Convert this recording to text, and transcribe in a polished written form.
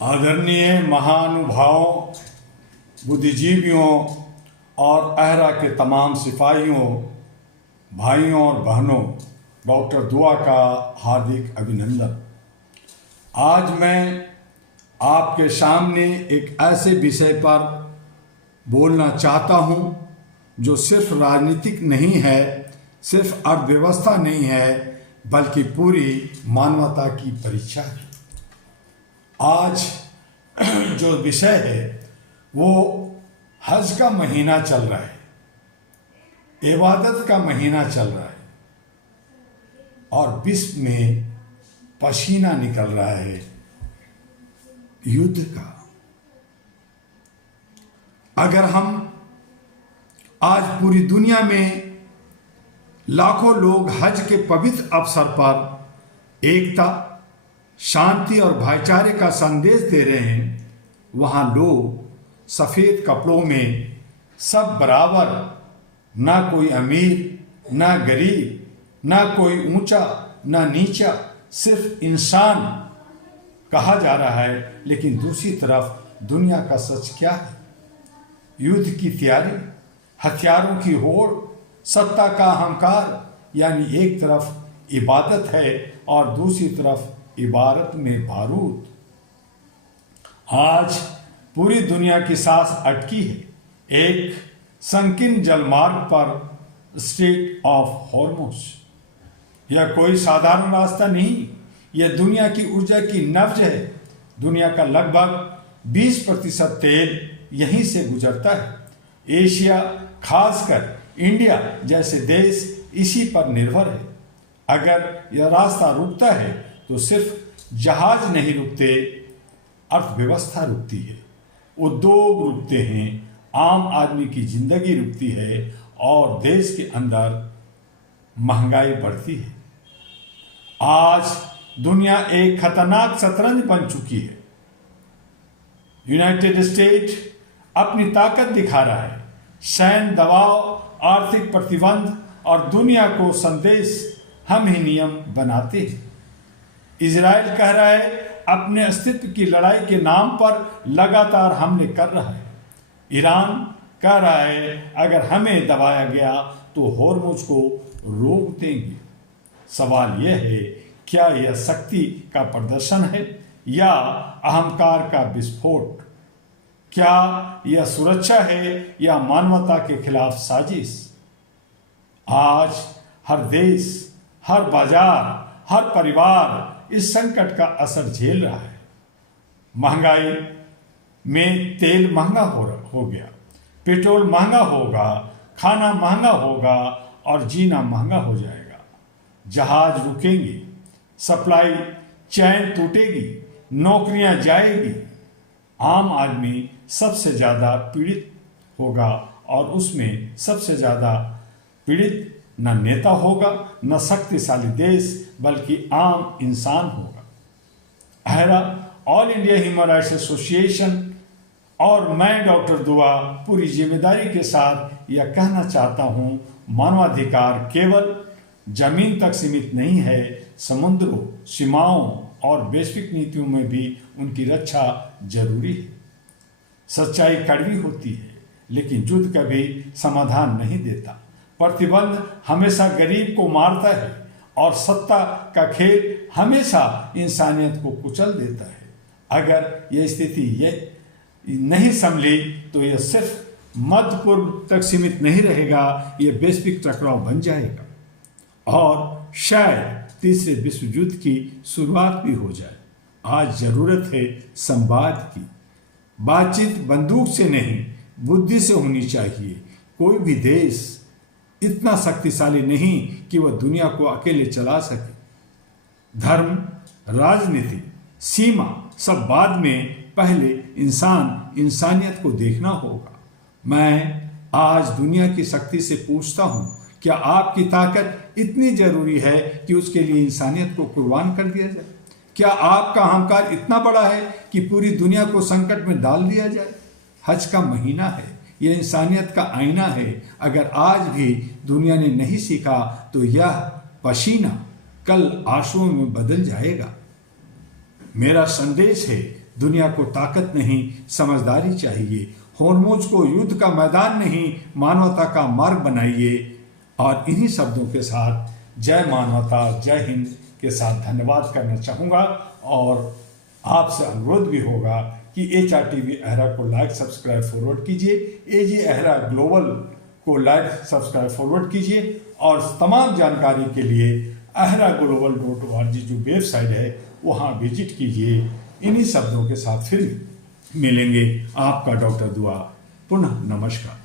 आदरणीय महानुभावों, बुद्धिजीवियों और अहरा के तमाम सिपाहियों, भाइयों और बहनों, डॉक्टर दुआ का हार्दिक अभिनंदन। आज मैं आपके सामने एक ऐसे विषय पर बोलना चाहता हूं जो सिर्फ राजनीतिक नहीं है, सिर्फ अर्थव्यवस्था नहीं है, बल्कि पूरी मानवता की परीक्षा है। आज जो विषय है वो हज का महीना चल रहा है, इबादत का महीना चल रहा है और विश्व में पसीना निकल रहा है युद्ध का। अगर हम आज पूरी दुनिया में लाखों लोग हज के पवित्र अवसर पर एकता, शांति और भाईचारे का संदेश दे रहे हैं, वहां लोग सफेद कपड़ों में सब बराबर, ना कोई अमीर ना गरीब, ना कोई ऊंचा ना नीचा, सिर्फ इंसान कहा जा रहा है। लेकिन दूसरी तरफ दुनिया का सच क्या है? युद्ध की तैयारी, हथियारों की होड़, सत्ता का अहंकार। यानी एक तरफ इबादत है और दूसरी तरफ इबारत में बारूद। आज पूरी दुनिया की सांस अटकी है एक संकीर्ण जलमार्ग पर, स्ट्रेट ऑफ हॉर्मुज। यह कोई साधारण रास्ता नहीं, यह दुनिया की ऊर्जा की नब्ज है। दुनिया का लगभग 20% तेल यहीं से गुजरता है। एशिया, खासकर इंडिया जैसे देश इसी पर निर्भर है। अगर यह रास्ता रुकता है तो सिर्फ जहाज नहीं रुकते, अर्थव्यवस्था रुकती है, उद्योग रुकते हैं, आम आदमी की जिंदगी रुकती है और देश के अंदर महंगाई बढ़ती है। आज दुनिया एक खतरनाक शतरंज बन चुकी है। यूनाइटेड स्टेट अपनी ताकत दिखा रहा है। सैन्य दबाव, आर्थिक प्रतिबंध और दुनिया को संदेश हम ही नियम बनाते हैं। इजराइल कह रहा है अपने अस्तित्व की लड़ाई के नाम पर लगातार हमले कर रहा है। ईरान कह रहा है अगर हमें दबाया गया तो होर्मुज को रोक देंगे। सवाल यह है, क्या यह शक्ति का प्रदर्शन है या अहंकार का विस्फोट? क्या यह सुरक्षा है या मानवता के खिलाफ साजिश? आज हर देश, हर बाजार, हर परिवार इस संकट का असर झेल रहा है। महंगाई में तेल महंगा हो गया, पेट्रोल महंगा होगा, खाना महंगा होगा और जीना महंगा हो जाएगा। जहाज रुकेंगे, सप्लाई चेन टूटेगी, नौकरियां जाएगी। आम आदमी सबसे ज्यादा पीड़ित होगा और उसमें सबसे ज्यादा पीड़ित न नेता होगा, न शक्तिशाली देश, बल्कि आम इंसान होगा। AHRA, All India Human Rights Association और मैं डॉक्टर दुआ पूरी जिम्मेदारी के साथ यह कहना चाहता हूं, मानवाधिकार केवल जमीन तक सीमित नहीं है। समुद्रों, सीमाओं और वैश्विक नीतियों में भी उनकी रक्षा जरूरी है। सच्चाई कड़वी होती है, लेकिन युद्ध कभी समाधान नहीं देता। प्रतिबंध हमेशा गरीब को मारता है और सत्ता का खेल हमेशा इंसानियत को कुचल देता है। अगर यह स्थिति नहीं संभली तो यह सिर्फ मध्य पूर्व तक सीमित नहीं रहेगा, यह वैश्विक टकराव बन जाएगा और शायद तीसरे विश्व युद्ध की शुरुआत भी हो जाए। आज जरूरत है संवाद की। बातचीत बंदूक से नहीं, बुद्धि से होनी चाहिए। कोई भी देश इतना शक्तिशाली नहीं कि वह दुनिया को अकेले चला सके। धर्म, राजनीति, सीमा सब बाद में, पहले इंसानियत को देखना होगा। मैं आज दुनिया की शक्ति से पूछता हूं, क्या आपकी ताकत इतनी जरूरी है कि उसके लिए इंसानियत को कुर्बान कर दिया जाए? क्या आपका अहंकार इतना बड़ा है कि पूरी दुनिया को संकट में डाल दिया जाए? हज का महीना है, यह इंसानियत का आईना है। अगर आज भी दुनिया ने नहीं सीखा तो यह पसीना कल आंसुओं में बदल जाएगा। मेरा संदेश है, दुनिया को ताकत नहीं समझदारी चाहिए। हॉर्मोन्स को युद्ध का मैदान नहीं मानवता का मार्ग बनाइए। और इन्हीं शब्दों के साथ जय मानवता जय हिंद के साथ धन्यवाद करना चाहूँगा। और आपसे अनुरोध भी होगा कि HRTV अहरा को लाइक सब्सक्राइब फॉरवर्ड कीजिए, AG अहरा ग्लोबल को लाइक सब्सक्राइब फॉरवर्ड कीजिए। और तमाम जानकारी के लिए ahraglobal.org जो वेबसाइट है वहाँ विजिट कीजिए। इन्हीं शब्दों के साथ फिर मिलेंगे। आपका डॉक्टर दुआ। पुनः नमस्कार।